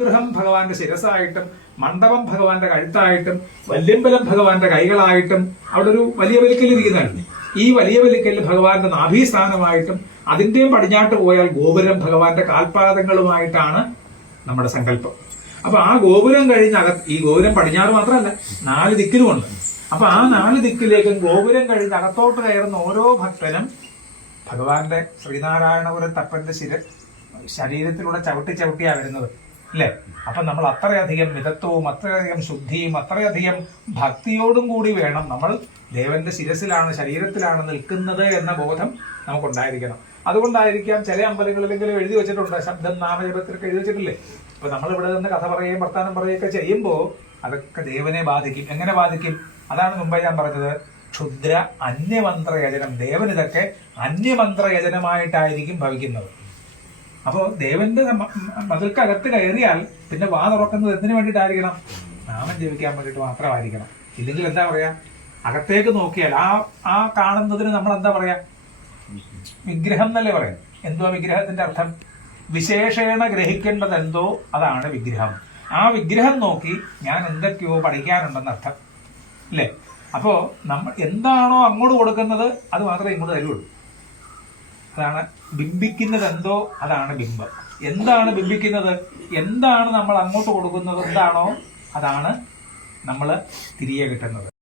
ഗൃഹം ഭഗവാന്റെ ശിരസായിട്ടും മണ്ഡപം ഭഗവാന്റെ കഴുത്തായിട്ടും വല്യമ്പലം ഭഗവാന്റെ കൈകളായിട്ടും അവിടെ ഒരു വലിയ വലിക്കലിരിക്കുന്നതാണ്. ഈ വലിയ വലിക്കൽ ഭഗവാന്റെ നാഭീസ്ഥാനമായിട്ടും അതിന്റെയും പടിഞ്ഞാട്ട് പോയാൽ ഗോപുരം ഭഗവാന്റെ കാൽപാദങ്ങളുമായിട്ടാണ് നമ്മുടെ സങ്കല്പം. അപ്പൊ ആ ഗോപുരം ഈ ഗോപുരം പടിഞ്ഞാറ് മാത്രമല്ല 4 ദിക്കിലുമുണ്ട്. അപ്പൊ ആ 4 ദിക്കിലേക്കും ഗോപുരം കഴിഞ്ഞ് അകത്തോട്ട് കയറുന്ന ഓരോ ഭക്തനും ഭഗവാന്റെ ശ്രീനാരായണപുരത്തപ്പന്റെ ശരീരത്തിലൂടെ ചവിട്ടിയാ വരുന്നത്, അല്ലെ? അപ്പൊ നമ്മൾ അത്രയധികം മിതത്വവും അത്രയധികം ശുദ്ധിയും അത്രയധികം ഭക്തിയോടും കൂടി വേണം നമ്മൾ ദേവന്റെ ശിരസിലാണ്, ശരീരത്തിലാണ് നിൽക്കുന്നത് എന്ന ബോധം നമുക്കുണ്ടായിരിക്കണം. അതുകൊണ്ടായിരിക്കാം ചില അമ്പലങ്ങളിലെങ്കിലും എഴുതി വെച്ചിട്ടുണ്ട്, ശബ്ദം നാമജപത്തിലൊക്കെ എഴുതി വെച്ചിട്ടില്ലേ? അപ്പൊ നമ്മൾ ഇവിടെ നിന്ന് കഥ പറയുകയും വർത്താനം പറയുകയൊക്കെ ചെയ്യുമ്പോൾ അതൊക്കെ ദേവനെ ബാധിക്കും. എങ്ങനെ ബാധിക്കും? അതാണ് മുമ്പേ ഞാൻ പറഞ്ഞത്, ക്ഷുദ്ര അന്യമന്ത്രയജനം. ദേവൻ ഇതൊക്കെ അന്യമന്ത്രയജനമായിട്ടായിരിക്കും ഭവിക്കുന്നത്. അപ്പോ ദേവന്റെ മതിൽക്കകത്ത് കയറിയാൽ പിന്നെ വാ തുറക്കുന്നത് എന്തിനു വേണ്ടിയിട്ടായിരിക്കണം? നാമം ജപിക്കാൻ വേണ്ടിയിട്ട് മാത്രമായിരിക്കണം. ഇല്ലെങ്കിൽ എന്താ പറയാ, അകത്തേക്ക് നോക്കിയാൽ ആ കാണുന്നതിന് നമ്മൾ എന്താ പറയാ, വിഗ്രഹം എന്നല്ലേ പറയാം. എന്തുവാ വിഗ്രഹത്തിന്റെ അർത്ഥം? വിശേഷേണ ഗ്രഹിക്കേണ്ടത് എന്തോ അതാണ് വിഗ്രഹം. ആ വിഗ്രഹം നോക്കി ഞാൻ എന്തൊക്കെയോ പഠിക്കാനുണ്ടെന്ന് അർത്ഥം, അല്ലേ? അപ്പോ നമ്മൾ എന്താണോ അങ്ങോട്ട് കൊടുക്കുന്നത് അത് മാത്രമേ ഇങ്ങോട്ട് തരുള്ളൂ. അതാണ് ബിംബിക്കുന്നത് എന്തോ അതാണ് ബിംബം. എന്താണ് ബിംബിക്കുന്നത്? എന്താണ് നമ്മൾ അങ്ങോട്ട് കൊടുക്കുന്നത്, എന്താണോ അതാണ് നമ്മൾ തിരികെ കിട്ടുന്നത്.